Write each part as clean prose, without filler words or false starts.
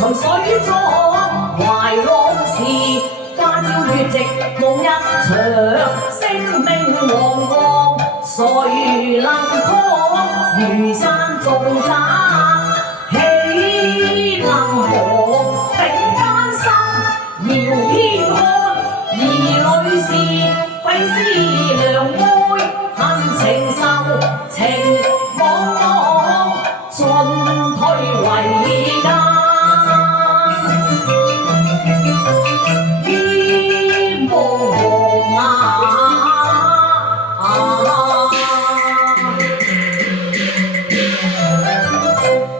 隨水中懷往事，花朝月夕夢一場，聲名煌煌誰能抗？如山重責豈能降？頂艱辛遙天開，兒女是費思良愛，恨情仇情往往進退維艱。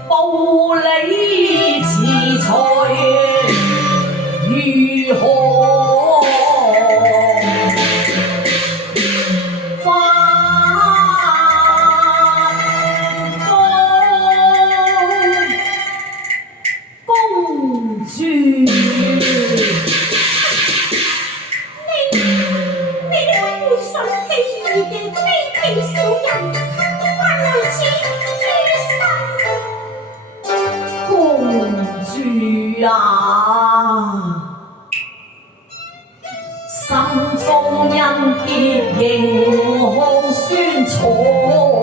道理詞才如何發公主？你這個背信棄義嘅卑鄙小人，還來此於公主啊，心中因結仍控酸楚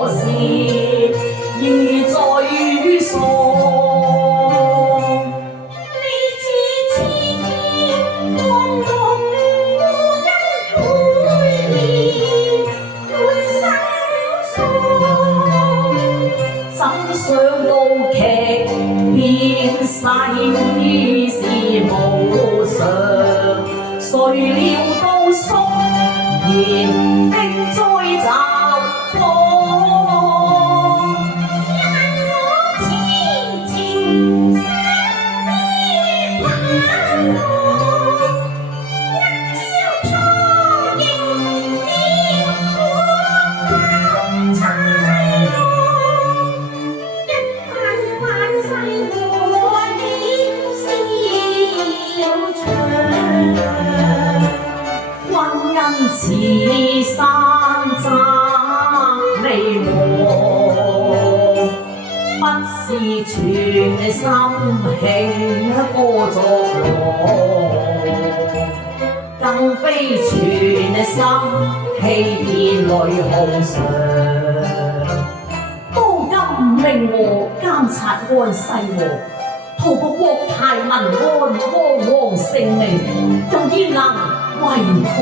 事，意在於喪。你似痴天光光，孤恩背面滿心喪。怎想到劇變世事無常，誰料到宿然的災驟過。恨我痴情生別盼望，一朝初認了我豺狼，一晚反世和你笑場。婚姻似山楂未和，不是全心興歌作樂，更非全心氣變淚紅裳。當今命和監察安西和，圖個國泰民安，康旺盛名，又焉能為何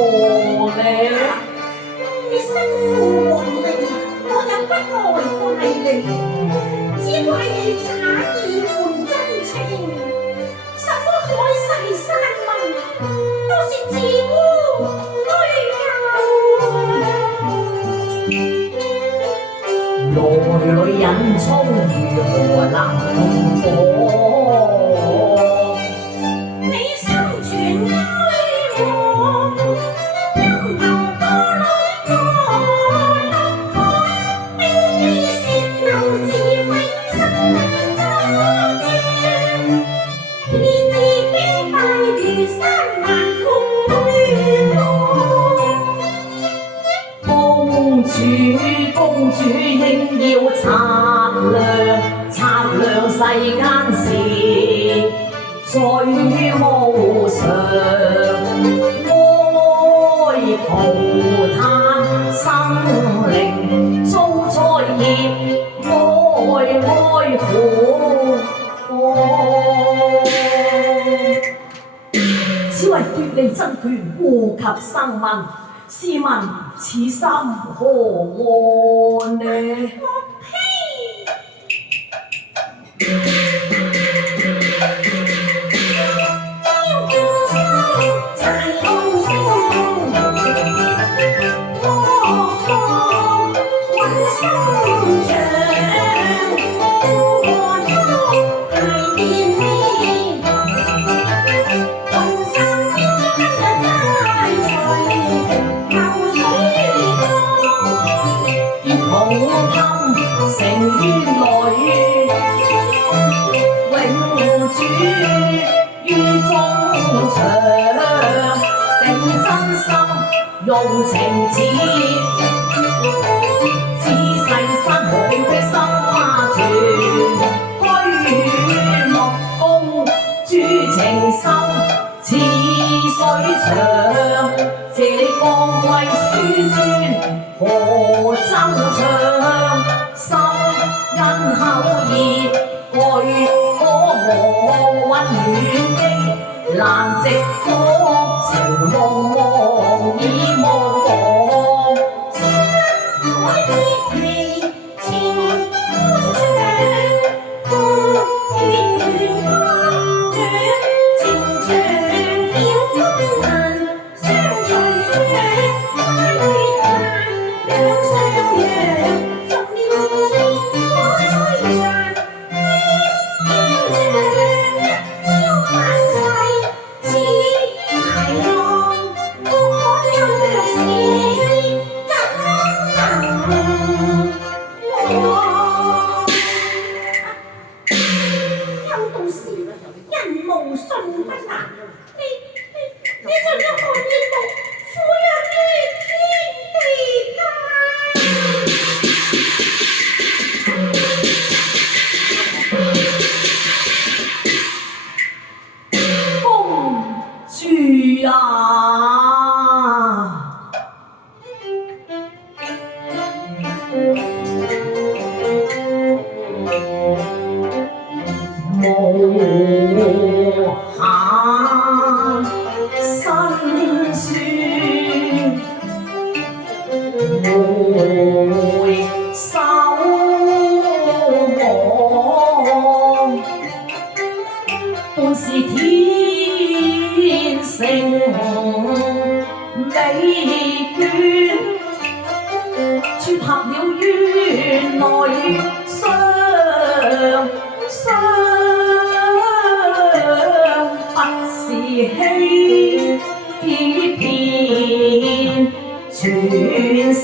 呢？你身負皇命，我又不愛怪你，只怪你假意換真情。什麼海誓山盟，都是自污虛構。內裏隱衷如何能共果？你心存虛妄，陰謀多窿多窿開，卑鄙泄漏是非心中專，以致兵敗如山還共虛妄。公主應要察量世間事，最無常，哀塗炭生靈遭災孽，哀苦況。此為奪利爭權，禍及生民。試問此心何安呢？成冤侶，永住於中場，定真心用情切，仔細生活並非心花傳，虛木公長，這光輝樹尊何周詳？心因口熱，據可和溫暖的，難直多情茫茫已茫茫。海別離，情安詳，風遠遠花樣，情長曉功能，相隨着花月下，兩相約，逐年情火璀璨，飄着一朝萬世，似大浪，孤海音若是怎能有道是人無信不立，你信咗何以無負約於天地公主啊！無限辛酸，回首望，半是天性美眷，撮合了園內雙不是欺騙全心，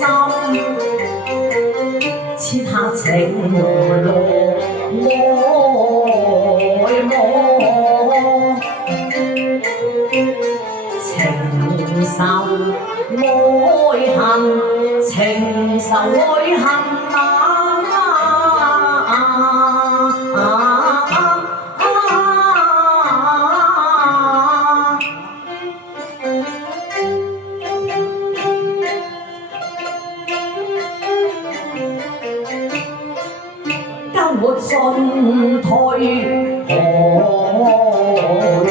設下情路愛慕，情仇愛恨，情仇愛恨交沒進退何用？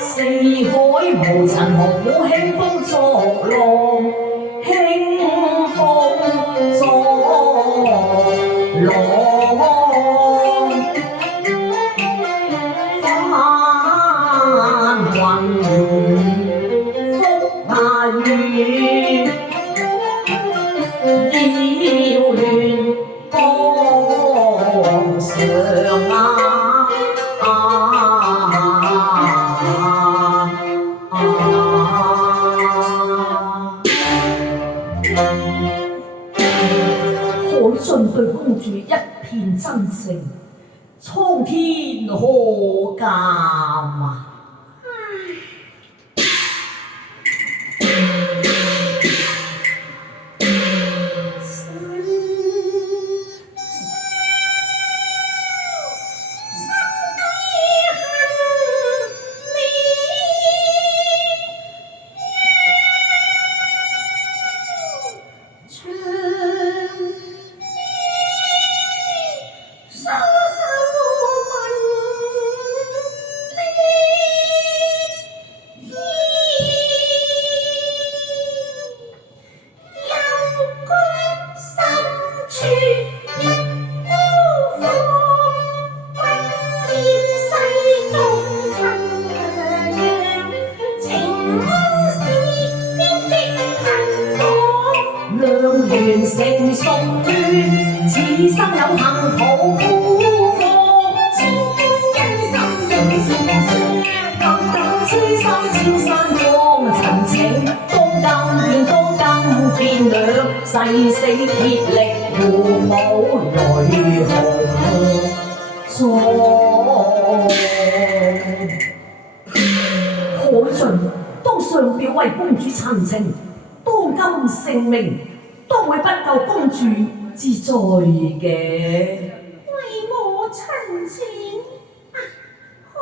四海無塵無興風作浪，興風作浪，翻雲覆下雨，擾亂江上海信對公主一片真誠，蒼天何鑑啊！成熟戀，此生有幸抱孤芳，千般因心應成雙，感感痴心千山光，陳情多金變多金變兩，誓死竭力互補淚紅妝。海盡當上表為公主陳情，當今性命都會不夠公主之罪嘅。為我陳情啊，海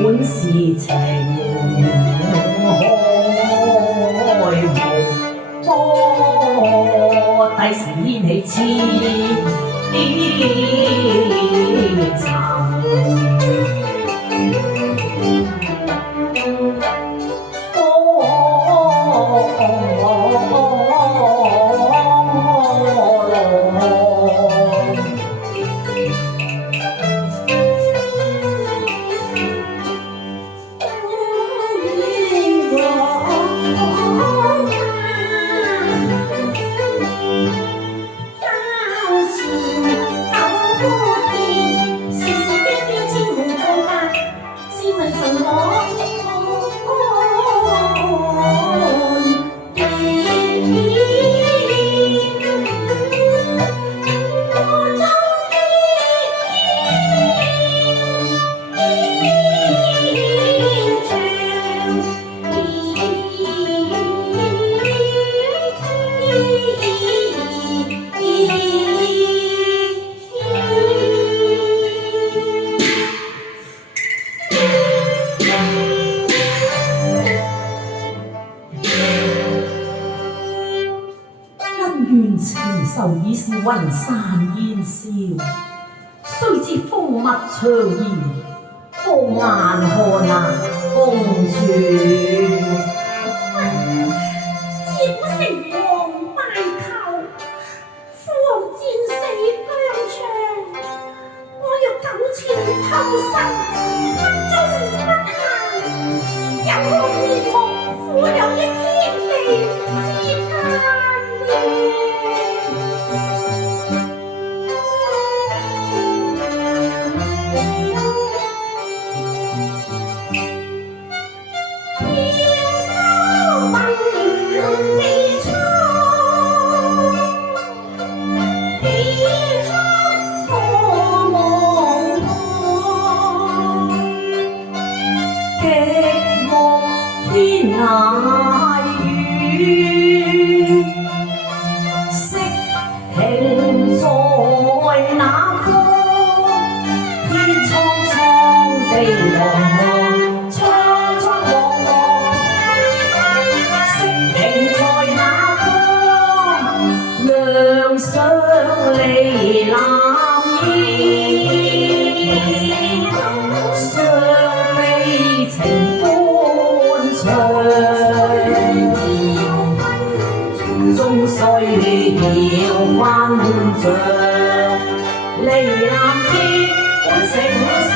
本是情開無波，帝時掀起千層。是是非非千緣情仇已是雲散煙消，雖知風物長宜，可顏何難共存。自古成王敗寇，父王戰死疆場，我欲苟且偷生，不忠不孝，有何面目撫養於天地之間呢？天涯遠，識停在那方？天蒼蒼，地茫茫，蒼蒼茫茫。識停在那方？梁上離藍煙，尚未情歡暢。終須要分賬，離藍天本成雙。